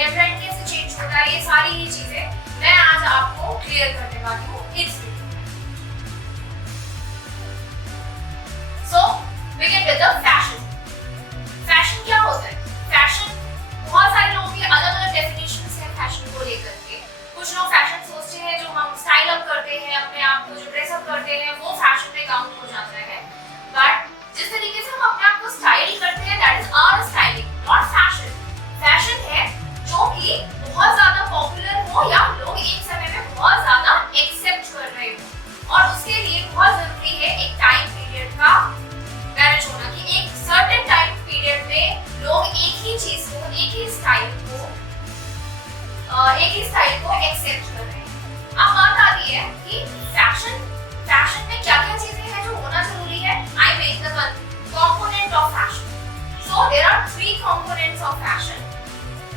है, ट्रेंड कैसे चेंज होता है, ये सारी ही चीजें मैं आज आपको क्लियर करने वाली हूँ इस वीडियो में। So begin with the fashion. Fashion क्या होता है? फैशन बहुत सारे लोगों की अलग-अलग डेफिनेशंस हैं फैशन को लेकर के। कुछ लोग फैशन सोचते हैं जो हम स्टाइल अप करते हैं, अपने आप को जो ड्रेस अप करते हैं वो फैशन में काउंट हो जाता है। बट जिस तरीके से हम अपने आप को स्टाइल करते हैं that is our styling, not fashion. Fashion है जो कि बहुत ज्यादा पॉपुलर हो या लोग एक समय में बहुत ज्यादा एक्सेप्ट कर रहे हो, और उसके लिए बहुत जरूरी है एक टाइम पीरियड का मैनेज होना कि एक सर्टेन टाइम पीरियड में लोग एक ही चीज को, एक ही स्टाइल को एक्सेप्ट कर रहे हैं। अब बात आती है कि फैशन में क्या-क्या चीजें हैं जो होना जरूरी है। I make the component of fashion. So there are 3 components of fashion.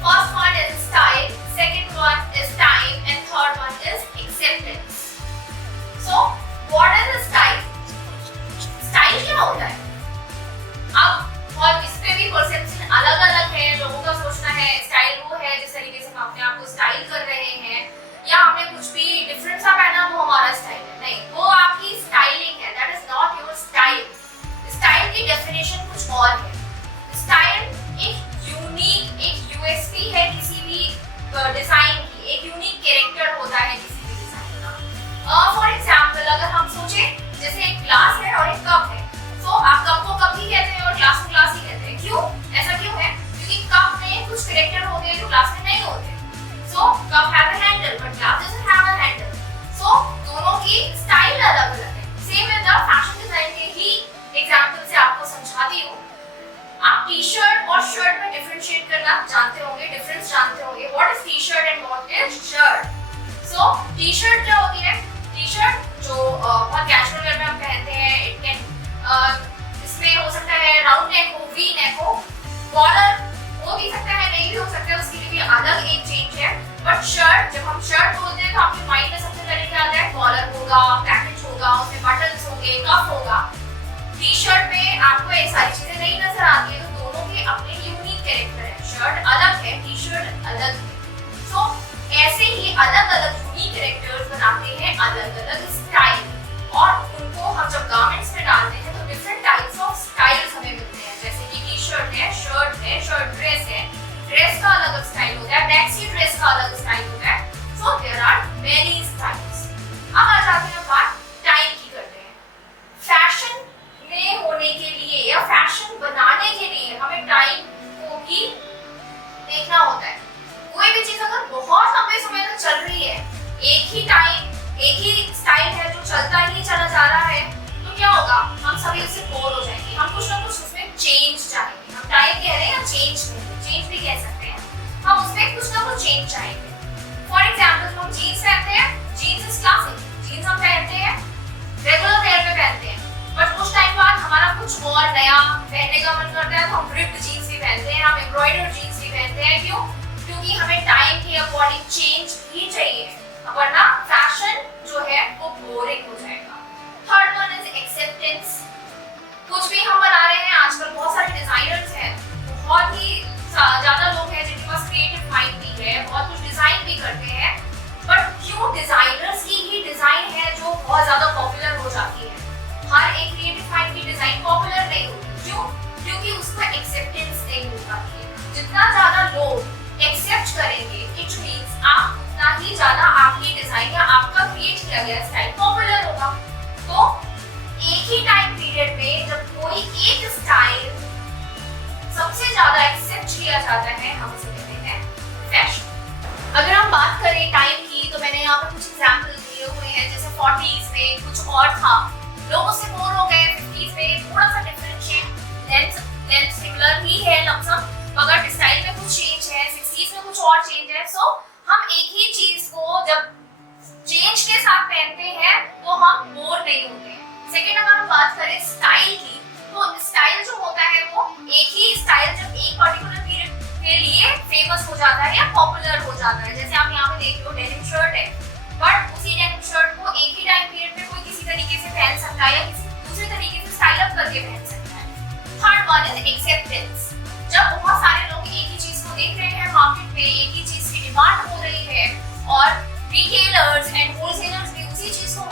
First one is style, second one is time, and third one is acceptance. So what is the style? Style क्या होता है? अब और इस पे भी perception अलग-अलग है। लोगों का सोचना है स्टाइल वो है जिस तरीके से हम अपने आप को स्टाइल कर रहे हैं, या हमने कुछ भी डिफरेंट सा पहना वो हमारा स्टाइल है। नहीं, वो आपकी स्टाइलिंग है, that is not your style. Style की डेफिनेशन कुछ और है। स्टाइल एक यूनिक, एक यूएसपी है किसी भी डिजाइन की, एक यूनिक कैरेक्टर होता है किसी भी डिजाइन का। फॉर एग्जांपल अगर हम सोचें जैसे एक ग्लास है और एक कप है, तो आप कप को कप ही कहते हैं और ग्लास को ग्लास ही कहते हैं। क्यों? ऐसा क्यों है? क्योंकि कप में कुछ कैरेक्टर होते हैं जो ग्लास में नहीं होते। So cup have a handle but glass doesn't have a handle. So दोनों की स्टाइल अलग-अलग है। Same with the fashion design के ही एग्जांपल से आपको समझाती हूँ। आप टी-शर्ट और शर्ट में डिफरेंशिएट करना जानते होंगे, डिफरेंस जानते होंगे। What is T-shirt and what is shirt? So T-shirt क्या होती है? टी-शर्ट जो बहुत कैजुअल वेयर में हम पहनते हैं, इट कैन इसमें हो सकता है राउंड नेक हो, वी नेक हो, कॉलर हो भी सकता है, नहीं भी हो सकता है, उसके लिए भी अलग एक चेंज है। बट शर्ट, जब हम शर्ट बोलते हैं तो आपके माइंड में सबसे पहले क्या आता है? कॉलर होगा, पैकेज होगा, उसमें बटन्स होंगे, कफ होगा। टी-शर्ट में आपको ये सारी चीजें नहीं नजर आती है, तो दोनों के अपने यूनिक कैरेक्टर है। शर्ट अलग है, टी-शर्ट अलग है। सो ऐसे ही अलग-अलग यूनिक कैरेक्टर्स बनाते हैं अलग-अलग स्टाइल, और उनको हम जब गारमेंट्स में डालते हैं तो डिफरेंट टाइप्स ऑफ स्टाइल्स हमें मिलते हैं। जैसे कि टी-शर्ट है, शर्ट ड्रेस है, ड्रेस का अलग स्टाइल होता है, मैक्सी ड्रेस का अलग स्टाइल होता है। So there are many styles. अब आ जाते हैं बात टाइम की करते हैं। फैशन में होने के लिए या फैशन बनाने के लिए हमें टाइम को भी देखना होता है। कोई भी चीज अगर बहुत लंबे समय तक चल रही है, एक ही टाइम, एक ही स्टाइल है जो चलता ही चला जा रहा है, तो क्या होगा? हम सभी उससे बोर हो जाएंगे। हम कुछ ना कुछ उसमें चेंज चाहेंगे। हम टाइम कह रहे हैं या चेंज भी कह सकते हैं। हम उसमें कुछ ना कुछ चेंज चाहेंगे। फॉर एग्जाम्पल हम जीन्स पहनते हैं, जीन्स इज क्लासिक, जीन्स हम पहनते हैं, रेगुलर वेयर में पहनते हैं, बट कुछ टाइम बाद हमारा कुछ और नया पहनने का मन करता है तो हम रिप्ड जीन्स भी पहनते हैं, हम एम्ब्रॉयडर्ड जीन्स भी पहनते हैं। क्यों? क्योंकि हमें टाइम के अकॉर्डिंग चेंज ही चाहिए, वरना फैशन जो है वो बोरिंग हो जाएगा। Third one is acceptance. कुछ भी हम बना रहे हैं, आजकल बहुत सारे डिजाइनर्स हैं, बहुत ही ज्यादा लोग हैं जिनके पास क्रिएटिव माइंड भी है, बहुत कुछ डिजाइन भी करते हैं, बट क्यों डिजाइनर्स की ही डिजाइन है जो बहुत ज्यादा पॉपुलर हो जाती है। हर एक क्रिएटिव माइंड की डिजाइन पॉपुलर नहीं होती। क्यों? क्योंकि उसका एक्सेप्टेंस नहीं मिल पाती है। जितना ज्यादा लोग एक्सेप्ट करेंगे, इट मींस आप उतना ही ज्यादा आपकी डिजाइन या आपका क्रिएट किया गया स्टाइल पॉपुलर होगा। तो एक ही टाइम पीरियड में जब कोई एक स्टाइल सबसे ज्यादा एक्सेप्ट किया जाता है, हम उसे कहते हैं फैशन। अगर हम बात करें टाइम की, तो मैंने यहाँ पर कुछ एग्जांपल दिए हुए हैं। जैसे 40s में कुछ और था, लोग उससे बोर हो गए। 50s में थोड़ा सा डिफरेंशिएट, लेंथ सिमिलर ही है लमसम, मगर स्टाइल में कुछ चेंज है। 60s में कुछ और चेंज है। सो हम एक ही चीज को जब चेंज के साथ पहनते हैं तो हम बोर नहीं होते हैं। सेकंड, अगर हम बात करें स्टाइल की, तो स्टाइल जो होता है वो एक ही स्टाइल जब एक पर्टिकुलर पीरियड के लिए फेमस हो जाता है या पॉपुलर हो जाता है। जैसे आप यहाँ पे देख लो, डेनिम शर्ट है, बट उसी डेनिम शर्ट को एक ही टाइम पीरियड में कोई किसी तरीके से पहन सकता है या किसी दूसरे तरीके से स्टाइल अप करके पहन सकता है। Third one is acceptance. जब बहुत सारे लोग एक ही चीज को देख रहे हैं मार्केट में, एक ही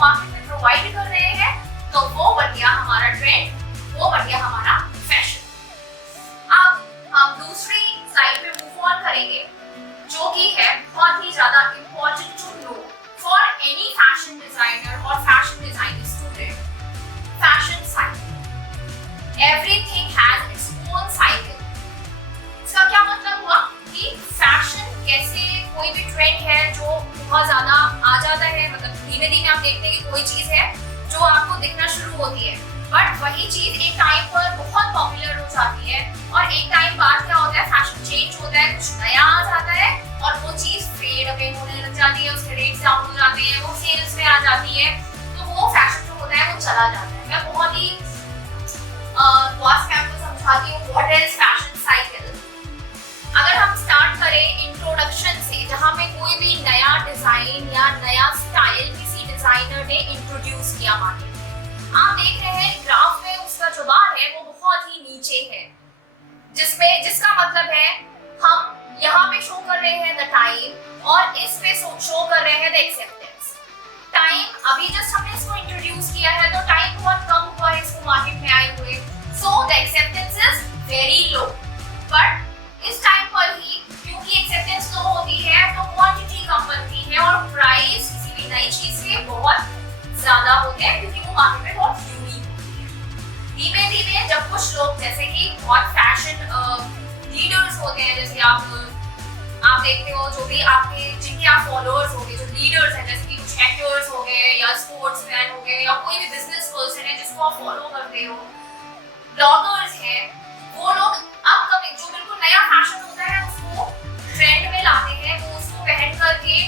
मार्केट में प्रोवाइड कर रहे हैं, तो वो बन गया हमारा ट्रेंड, वो बन गया हमारा फैशन। अब हम दूसरी स्लाइड पे मूव ऑन करेंगे, जो कि है बहुत ही ज्यादा important to know for any fashion designer और fashion designing student, fashion cycle. Everything has its own cycle. इसका क्या मतलब हुआ कि फैशन कैसे, कोई भी ट्रेंड है जो बहुत ज्यादा आ जाता है, मतलब धीमे धीमे आप देखते हैं कि कोई चीज है जो आपको दिखना शुरू होती है, बट वही चीज एक टाइम पर बहुत पॉपुलर हो जाती है और एक टाइम बाद क्या होता है, फैशन चेंज होता है, कुछ नया आ जाता है और वो चीज फेड अवे होने लग जाती है, उसके रेट्स डाउन हो जाते हैं, वो सेल्स में आ जाती है, तो वो फैशन जो होता है वो चला जाता है। मैं बहुत ही वास्ट में आपको समझाती हूँ व्हाट इज फैशन साइकिल। अगर हम स्टार्ट करें इंट्रोडक्शन से, जहाँ पे कोई भी नया डिजाइन या नया स्टाइल किसी डिजाइनर ने इंट्रोड्यूस किया मार्केट में, आप देख रहे हैं ग्राफ में उसका जो बार है वो बहुत ही नीचे है, जिसका मतलब है हम यहाँ पे शो कर रहे हैं द टाइम और इस पे शो कर रहे हैं द एक्सेप्टेंस। टाइम अभी जस्ट हमने इसको इंट्रोड्यूस किया है, तो टाइम बहुत कम हुआ है इसको मार्केट में आए हुए, so the acceptance is very low. But इस टाइम पर ही क्योंकि एक्सेप्टेंस लो होती है तो क्वांटिटी कम बनती है और प्राइस किसी भी नई चीज के बहुत ज्यादा होते हैं, क्योंकि वो मार्केट में बहुत यूनिक होती है। धीमे धीमे जब कुछ लोग, जैसे कि बहुत फैशन लीडर्स होते हैं, जैसे आप देखते हो जो भी आपके जिनके आप फॉलोअर्स होंगे, जो लीडर्स हैं, जैसे कि कुछ एक्टर्स हो गए या स्पोर्ट्समैन हो गए या कोई भी बिजनेस पर्सन है जिसको आप फॉलो करते हो, ब्लॉगर्स हैं, वो लोग अपकमिंग जो बिल्कुल नया फैशन होता है उसको ट्रेंड में लाते हैं, वो उसको पहन करके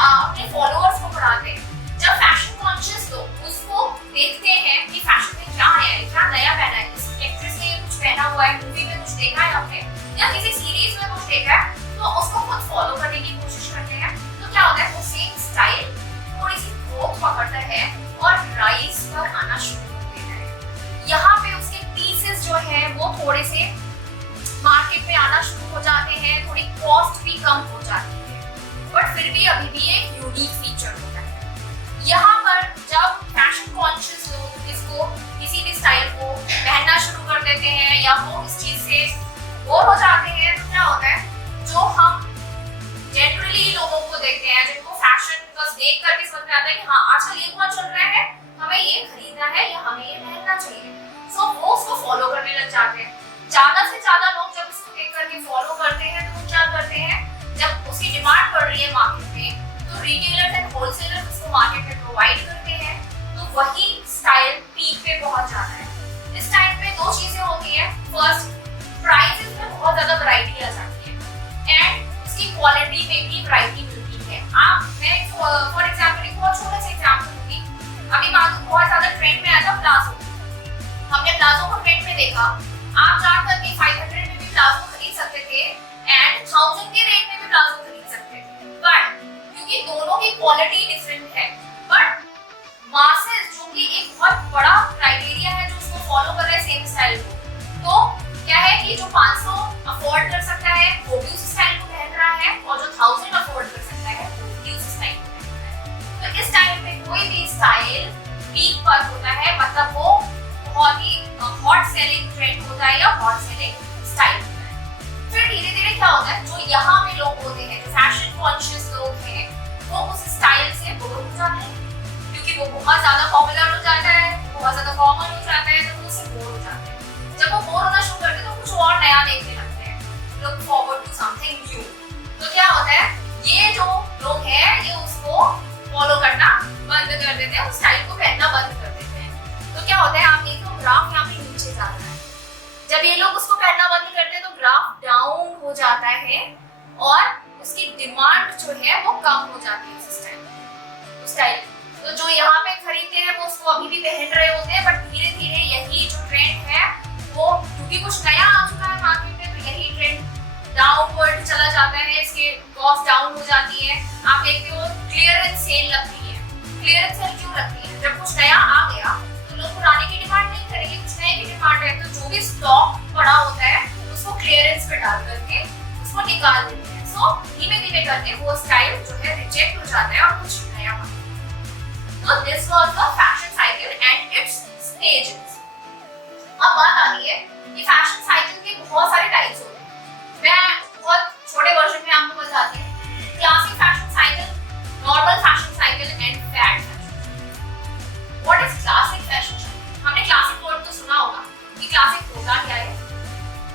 अपने फॉलोअर्स को बढ़ाते हैं। जब फैशन कॉन्शियस लोग उसको देखते हैं कि फैशन में क्या आया है, क्या नया पहना है, इस एक्ट्रेस ने कुछ पहना हुआ है, मूवी में कुछ देखा है आपने या किसी सीरीज में कुछ देखा है, तो उसको खुद फॉलो करने की कोशिश करते हैं, तो क्या होता है वो सेम स्टाइल थोड़ी सी ग्रोथ पकड़ता है और राइज पर आना शुरू हो देता है। यहाँ पे उसके पीसेस जो है वो थोड़े से मार्केट में आना शुरू हो जाते हैं, थोड़ी कॉस्ट भी कम हो जाती है, बट फिर भी अभी भी एक यूनिक फीचर होता है। यहाँ पर जब फैशन कॉन्शियस लोग इसको, किसी भी स्टाइल को पहनना शुरू कर देते हैं या वो इस चीज से बोर हो जाते हैं, तो क्या होता है, जो हम जनरली लोगों को देखते हैं जिनको फैशन बस देख करके समझ में आता है कि हाँ आजकल ये बहुत चल रहा है, हमें ये खरीदना है या हमें ये पहनना चाहिए, सो वो उसको फॉलो करने लग जाते हैं। ज्यादा से ज्यादा लोग जब उसको देख करके फॉलो करते हैं तो वो क्या करते हैं, जब उसकी डिमांड बढ़ रही है मार्केट में, तो रिटेलर्स एंड होलसेलर्स उसको मार्केट में प्रोवाइड करते हैं, तो वही स्टाइल पीक पे पहुंच जाता है। इस टाइम पे दो चीजें होती है, फर्स्ट प्राइसेस में बहुत ज्यादा वैरायटी आ जाती है एंड उसकी क्वालिटी में भी वैरायटी मिलती है। मैं फॉर एग्जांपल एक बहुत छोटा सा एग्जांपल दूंगी, अभी बहुत ज्यादा ट्रेंड में आया था प्लाजो, हमने प्लाजो को ट्रेंड में देखा, आप जाकर के 500 में भी प्लाजो खरीद सकते थे एंड 1000 के रेट में भी प्लाजो खरीद सकते थे, बट क्योंकि दोनों की क्वालिटी डिफरेंट है, बट मासेस जो कि एक बहुत बड़ा क्राइटेरिया है जो उसको फॉलो कर रहे हैं सेम स्टाइल को, तो क्या है कि जो 500 अफोर्ड कर सकता है वो भी उस स्टाइल को पहन रहा है और जो 1000 अफोर्ड कर सकता है वो भी उस स्टाइल को पहन रहा है। तो इस टाइम पे कोई भी स्टाइल पीक पर होता है, मतलब वो बहुत ही हॉट सेलिंग ट्रेंड होता है या हॉट सेलिंग स्टाइल होता है। फिर धीरे धीरे क्या होता है, जो यहाँ पे लोग होते हैं, जो फैशन कॉन्शियस लोग हैं, वो उस स्टाइल से बोर हो जाते हैं क्योंकि वो बहुत ज्यादा पॉपुलर हो जाता है, बहुत ज्यादा कॉमन हो जाता है, तो वो उससे बोर हो जाते हैं। जब वो बोर होना शुरू करते हैं तो कुछ और नया देखने लगते हैं, look forward to something new. तो क्या होता है, ये जो लोग हैं ये उसको फॉलो करना बंद कर देते हैं, उस स्टाइल को पहनना बंद कर देते हैं। तो क्या होता है, आप देखो ग्राफ यहाँ पे नीचे जा रहा है, जब ये लोग उसको पहनना बंद करते हैं तो ग्राफ डाउन हो जाता है और उसकी डिमांड जो है वो कम हो जाती है उस स्टाइल। तो जो यहाँ पे खरीदते हैं वो उसको अभी भी पहन रहे होते हैं, बट धीरे धीरे यही जो ट्रेंड है वो, क्योंकि कुछ नया आ चुका है मार्केट में, तो यही ट्रेंड डाउनवर्ड चला जाता है, इसकी कॉस्ट डाउन हो जाती है। आप देखते हो क्लियरेंस सेल लगती है, क्लियरेंस सेल क्यों लगती है, जब कुछ नया आ गया तो लोग पुराने की डिमांड नहीं करेंगे, कुछ नए की डिमांड है, तो जो भी स्टॉक पड़ा होता है उसको क्लियरेंस पे डाल करके उसको निकाल देते हैं। धीमे धीमे करके वो स्टाइल जो है रिजेक्ट हो जाता है और कुछ नया बनता है। तो this was the fashion cycle and it's stages. अब बात आती है कि फैशन साइकिल के बहुत सारे टाइप्स होते हैं। मैं बहुत छोटे वर्जन में आपको बताती हूँ। Classic fashion cycle, normal fashion cycle and fad fashion. What is classic fashion cycle? हमने क्लासिक वर्ड तो सुना होगा कि क्लासिक होता क्या है।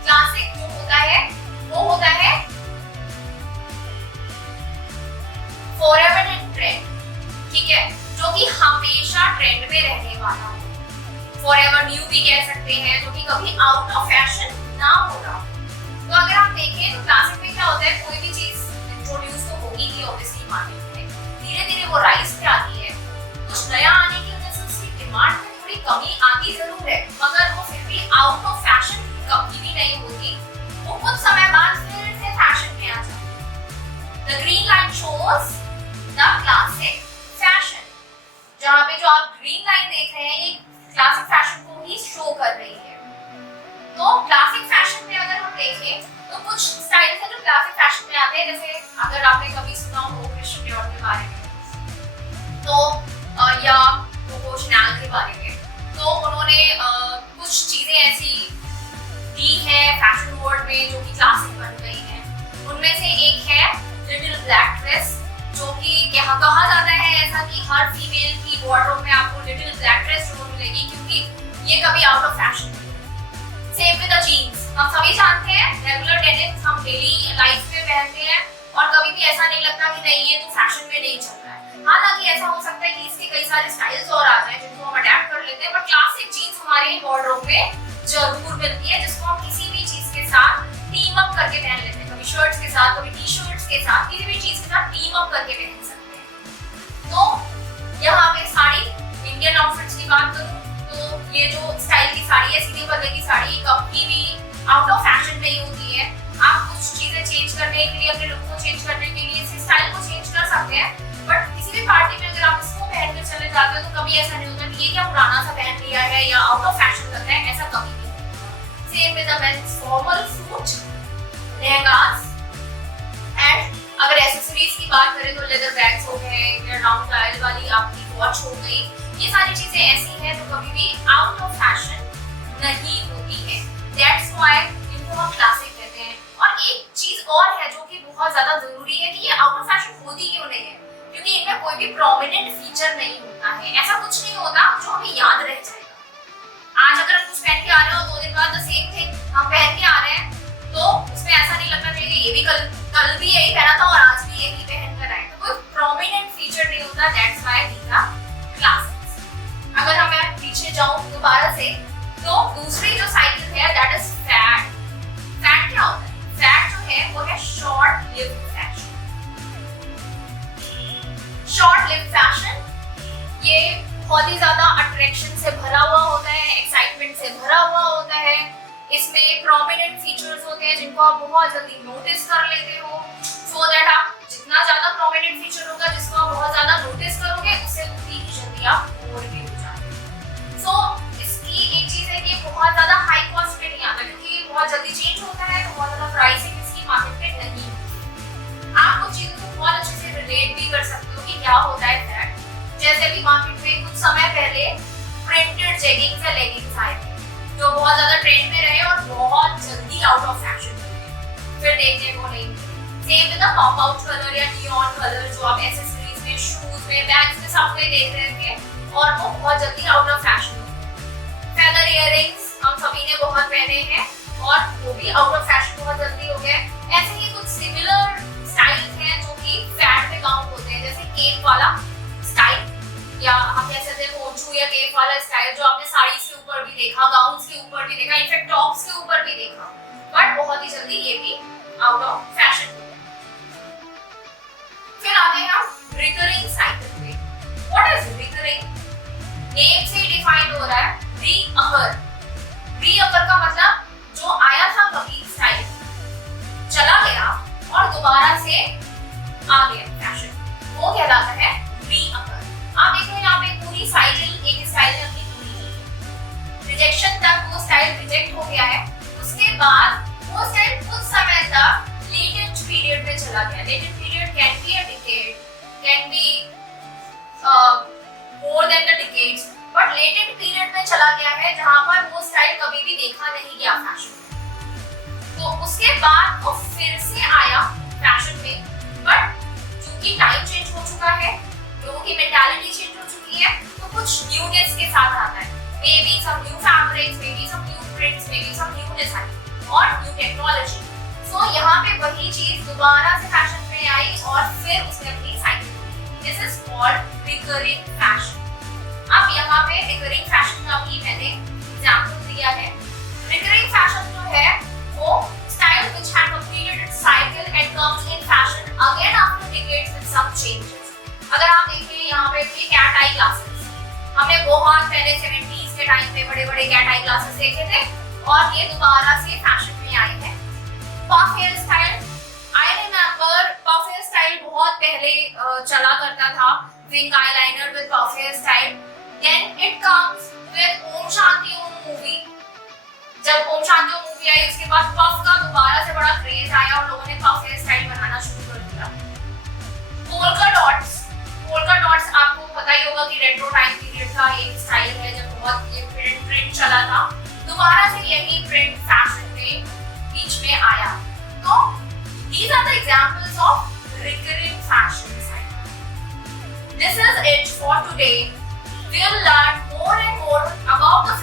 क्लासिक जो होता है वो होता है फॉरएवर इन ट्रेंड, ठीक है, जो कि हमेशा ट्रेंड में रहने वाला हो। फॉरएवर न्यू भी कह सकते हैं, जो कि कभी आउट ऑफ फैशन ना हो रहा। तो अगर आप देखें तो क्लासिक में क्या होता है, कोई भी चीज इंट्रोड्यूस तो होगी ही ऑब्वियसली मार्केट में, धीरे धीरे वो राइज पे आती है। कुछ नया आने की वजह से उसकी डिमांड में थोड़ी कमी आती जरूर है, मगर वो फिर भी आउट ऑफ फैशन कभी भी नहीं होती। वो कुछ समय बाद फिर से फैशन में आ जाती है। The green line shows the classic fashion. जहाँ पे जो आप ग्रीन लाइन देख रहे हैं, ये क्लासिक फैशन को ही शो कर रही है। तो क्लासिक फैशन में अगर हम देखें तो कुछ स्टाइल्स हैं जो क्लासिक फैशन में आते हैं। जैसे अगर आपने कभी सुना हो क्रिश्चियन डियोर के बारे में, तो या कोको शैनल के बारे में, तो उन्होंने कुछ चीजें ऐसी दी है फैशन वर्ल्ड में जो कि क्लासिक बन गई हैं। उनमें से एक है लिटिल ब्लैक ड्रेस, जो कि कहा जाता है ऐसा कि हर फीमेल की वार्डरोब में आपको लिटिल ब्लैक ड्रेस जरूर मिलेगी, क्योंकि ये कभी आउट ऑफ फैशन नहीं है। सेम विद द जीन्स, हम सभी जानते हैं रेगुलर डेनिम्स हम डेली लाइफ में पहनते हैं और कभी भी ऐसा नहीं लगता कि नहीं ये तो फैशन में नहीं चल रहा है। हालांकि ऐसा हो सकता है कि इसके कई सारे स्टाइल्स और आ जाएं जिनको हम अडैप्ट कर लेते हैं, बट क्लासिक जीन्स हमारे वार्डरोब में जरूर मिलती है, जिसको हम किसी भी चीज के साथ टीम अप करके पहन लेते हैं। कभी शर्ट्स के साथ, कभी टी-शर्ट्स के साथ, किसी भी चीज के साथ टीम अप करके पहन सकते हैं। तो यहाँ पे साड़ी, इंडियन आउटफिट्स की बात करूँ तो ये जो स्टाइल की साड़ी है, सीधे बदले की साड़ी, कभी भी आउट ऑफ फैशन नहीं होती है। आप कुछ चीजें चेंज करने के लिए, अपने लुक को चेंज करने के लिए इस स्टाइल को चेंज कर सकते हैं, बट किसी भी पार्टी में अगर आप इसको पहन कर चले जाते हो तो कभी ऐसा नहीं होता कि ये क्या पुराना सा पहन लिया है या आउट ऑफ फैशन लग रहा है, ऐसा कभी नहीं। Same with the men's formal suit, lehengas and अगर एक्सेसरीज की बात करें तो लेदर बैग्स हो गए या राउंड डायल वाली आपकी वॉच हो गई, ये सारी चीजें ऐसी हैं जो कभी भी आउट ऑफ फैशन नहीं होती है। दैट्स व्हाई इनको हम क्लासिक कहते हैं। और एक चीज और है जो कि बहुत ज्यादा जरूरी है कि ये आउट ऑफ फैशन होती क्यों नहीं है, क्योंकि इनमें कोई भी प्रोमिनेंट फीचर नहीं होता है। ऐसा कुछ नहीं होता जो हमें याद रह जाएगा। आज अगर हम कुछ पहन के आ रहे हो, 2 दिन बाद द सेम थिंग हम पहन के आ रहे हैं, तो उसमें ऐसा नहीं लगना चाहिए कि ये भी कल भी यही पहना था और आज भी यही पहन कर आए। तो कोई प्रोमिनेंट फीचर नहीं होता। That's why these are classics. अगर हम मैं पीछे जाऊं दोबारा से, तो दूसरी जो साइकिल है दैट इज फैड। फैड क्या होता है? फैड जो है वो है short lived fashion. Short lived fashion ये बहुत ही ज्यादा अट्रैक्शन से भरा हुआ होता है, एक्साइटमेंट से भरा हुआ होता है। इसमें प्रोमिनेंट फीचर्स होते हैं जिनको आप बहुत जल्दी नोटिस कर लेते हो, सो दैट आप जितना ज्यादा प्रोमिनेंट फीचर होगा जिसको आप बहुत ज्यादा नोटिस करोगे, उससे उतनी ही जल्दी आप बोर भी हो जाओगे। सो इसकी एक चीज है कि बहुत ज्यादा हाई कॉस्ट पे नहीं आता, क्योंकि बहुत जल्दी चेंज होता है, तो बहुत ज्यादा प्राइसिंग इसकी मार्केट में नहीं होती। आप कुछ चीजों को बहुत अच्छे से रिलेट भी कर सकते हो कि क्या होता है फैड। जैसे भी मार्केट में कुछ समय पहले प्रिंटेड जेगिंग्स या लेगिंग्स आए थे, जो बहुत ज्यादा ट्रेंड में रहे और बहुत जल्दी आउट ऑफ फैशन हो गए, फिर देखने को नहीं मिले। Same with the pop out colour या नियॉन कलर जो आप एक्सेसरीज में, शूज में, बैग्स में सब में देख रहे थे, और वो बहुत जल्दी आउट ऑफ फैशन हो गए। फेदर इयररिंग्स हम सभी ने बहुत पहने हैं और वो भी आउट ऑफ फैशन बहुत जल्दी हो गए। ऐसे ही कुछ सिमिलर स्टाइल्स हैं जो कि फैड में काउंट होते हैं, जैसे केप वाला स्टाइल, या हम कह सकते हैं पोंचू या केप वाला स्टाइल, जो आपने साड़ीज के ऊपर भी देखा, गाउन्स के ऊपर भी देखा, इनफैक्ट टॉप्स के ऊपर भी देखा, बट बहुत ही जल्दी ये भी आउट ऑफ फैशन हो गया। फिर आते हैं हम रिकरिंग साइकिल पे। What is recurring? नेम से ही डिफाइन हो रहा है, रीअकर। रीअकर का मतलब जो आया था कभी स्टाइल, चला गया और दोबारा से आ गया फैशन, वो कहलाता है रीअकर। आप देखो यहाँ पे पूरी साइकिल एक स्टाइल ने अपनी पूरी की, रिजेक्शन तक वो स्टाइल रिजेक्ट हो गया है, उसके बाद वो स्टाइल कुछ समय तक लेटेंट पीरियड में चला गया। Latent period can be a decade, can be style कभी भी देखा नहीं गया फैशन। तो उसके बाद वो फिर से आया फैशन में, बट क्योंकि टाइम चेंज हो चुका है, लोगों की मेंटालिटी चेंज हो चुकी है, तो कुछ न्यूनेस के साथ आता है। May be some new fabrics, may be some new prints, may be some new design और न्यू टेक्नोलॉजी। सो यहाँ पे वही चीज दोबारा से फैशन में आई और फिर उसने अपनी cycle. This is called recurring fashion. अब यहाँ पे रिकरिंग फैशन का भी मैंने एग्जांपल दिया है। रिकरिंग फैशन जो है वो style which had completed its cycle and comes in fashion again after decades with some changes। अगर आप देखिए यहाँ पे ये कैट आई ग्लासेस, हमने बहुत पहले 70s के टाइम पे बड़े बड़े कैट आई ग्लासेस देखे थे और ये दोबारा से फैशन में आए हैं। Puff hair style, I remember puff hair style बहुत पहले चला करता था, wing eyeliner with puff hair style. Then it comes with Om Shanti Om movie. जब ओम शांति ओम मूवी आई उसके बाद पफ का दोबारा से बड़ा क्रेज आया और लोगों ने पफ हेयर स्टाइल बनाना शुरू कर दिया। पोल्का डॉट्स आपको पता ही होगा कि रेट्रो टाइम पीरियड का एक स्टाइल है जब बहुत ये प्रिंट चला था। दोबारा से यही प्रिंट फैशन में बीच में आया। तो these are the examples of recurring fashion style। This is it for today। We'll learn more and more about the